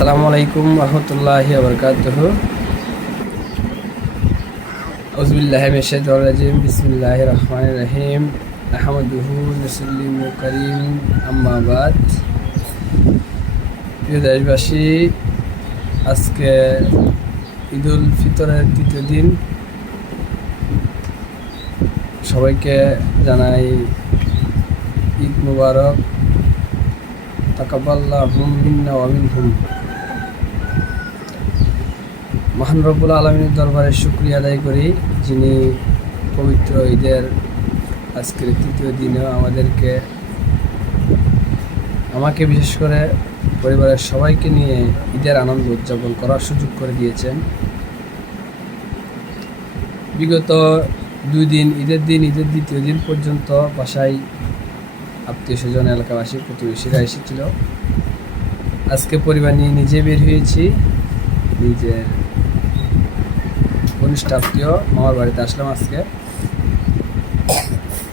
আসসালামু আলাইকুম রহমতুল্লাহি ওয়া বারাকাতুহু। আউযু বিল্লাহি মিনাশ শাইতানির রাজিম। বিসমিল্লাহির রহমানির রহিম। আহমাদুহু ওয়া কারীম, আম্মা বাদ। প্রিয় দেশবাসী, আজকে ঈদুল ফিতরের তৃতীয় দিন। সবাইকে জানাই ঈদ মুবারক। তাকাব্বালাহু মিন্না ওয়া মিনহুম। মহান রব্বুল আলামিনের দরবারে শুকরিয়া আদায় করি, যিনি পবিত্র ঈদের আজকের তৃতীয় দিনে আমাকে বিশেষ করে পরিবারের সবাইকে নিয়ে ঈদের আনন্দ উদযাপন করার সুযোগ করে দিয়েছেন। বিগত 2 দিন, ঈদের দ্বিতীয় দিন পর্যন্ত বাসায় আত্মীয় স্বজন, এলাকাবাসী, প্রতিবেশীরা এসেছিল। আজকে পরিবার নিয়ে নিজে বের হয়েছি। নিজের ঘনিষ্ঠ আত্মীয় মামার বাড়িতে আসলাম। আজকে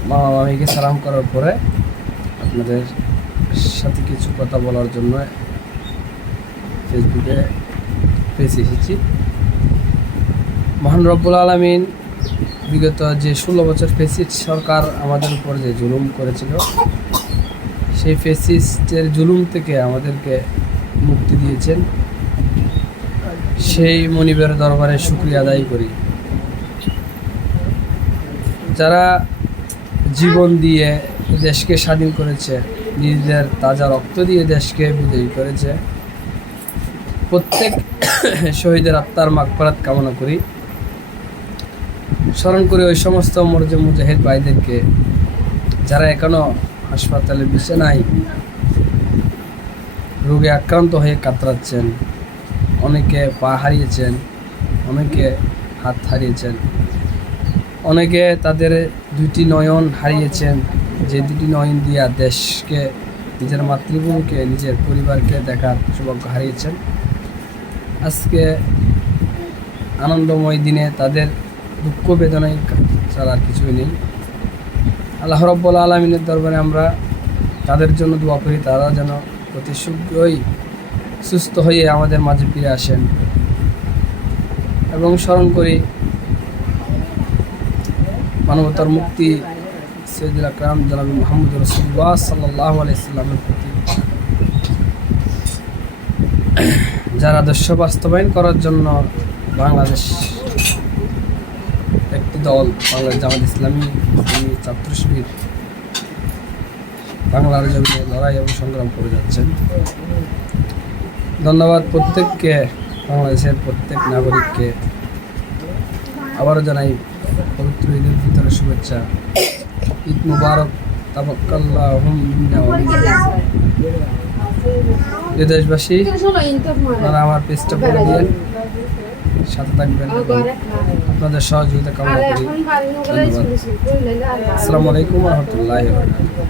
মামা মামিকে সালাম করার পরে আপনাদের সাথে কিছু কথা বলার জন্য ফেসবুকে পেজে এসেছি। মহান রব্বুল আলামিন বিগত যে 16 বছর ফ্যাসিস্ট সরকার আমাদের উপর যে জুলুম করেছিল, সেই ফ্যাসিস্টের জুলুম থেকে আমাদেরকে মুক্তি দিয়েছেন। সেই মনিবের দরবারে শুকরিয়া আদায় করি। যারা জীবন দিয়ে দেশকে স্বাধীন করেছে, নিজেদের তাজা রক্ত দিয়ে দেশকে বিজয়ী করেছে, প্রত্যেক শহীদের আত্মার মাগফিরাত কামনা করি। স্মরণ করি ওই সমস্ত মুজাহিদ ভাইদেরকে যারা এখনো হাসপাতালে বিছানায় রোগে আক্রান্ত হয়ে কাতরাচ্ছেন। অনেকে পা হারিয়েছেন, অনেকে হাত হারিয়েছেন, অনেকে তাদের 2টি নয়ন হারিয়েছেন, যে 2টি নয়ন দিয়া দেশকে, নিজের মাতৃভূমিকে, নিজের পরিবারকে দেখার সৌভাগ্য হারিয়েছেন। আজকে আনন্দময় দিনে তাদের দুঃখ বেদনায় ছাড়া আর কিছুই নেই। আল্লাহ রাব্বুল আলামিনের দরবারে আমরা তাদের জন্য দোয়া করি, তারা যেন অতি শীঘ্রই সুস্থ হয়ে আমাদের মাঝে ফিরে আসেন। এবং স্মরণ করি মানবতার মুক্তি সাইয়্যিদুল আকরাম জনাব মুহাম্মদ রাসূলুল্লাহ সাল্লাল্লাহু আলাইহি সাল্লামের প্রতি, যারা আদর্শ বাস্তবায়ন করার জন্য বাংলাদেশ একটি দল, বাংলাদেশ জামাত ইসলামী ছাত্র শিবির, বাংলার জমিনে লড়াই এবং সংগ্রাম করে যাচ্ছেন। ধন্যবাদ প্রত্যেককে, বাংলাদেশের প্রত্যেক নাগরিককে আবারও জানাই পবিত্র ঈদের ভিতরে শুভেচ্ছা। ঈদ মুবারক। তাকাব্বালাহু মিন্না ওয়া মিনকুম। দেশবাসী, আপনারা আমার পেজটা করে দিন, সাথে থাকবেন, আপনাদের সহযোগিতা কামনা করি। ধন্যবাদ। আসসালামু আলাইকুম ওয়া রাহমাতুল্লাহি ওয়া বারাকাতুহু।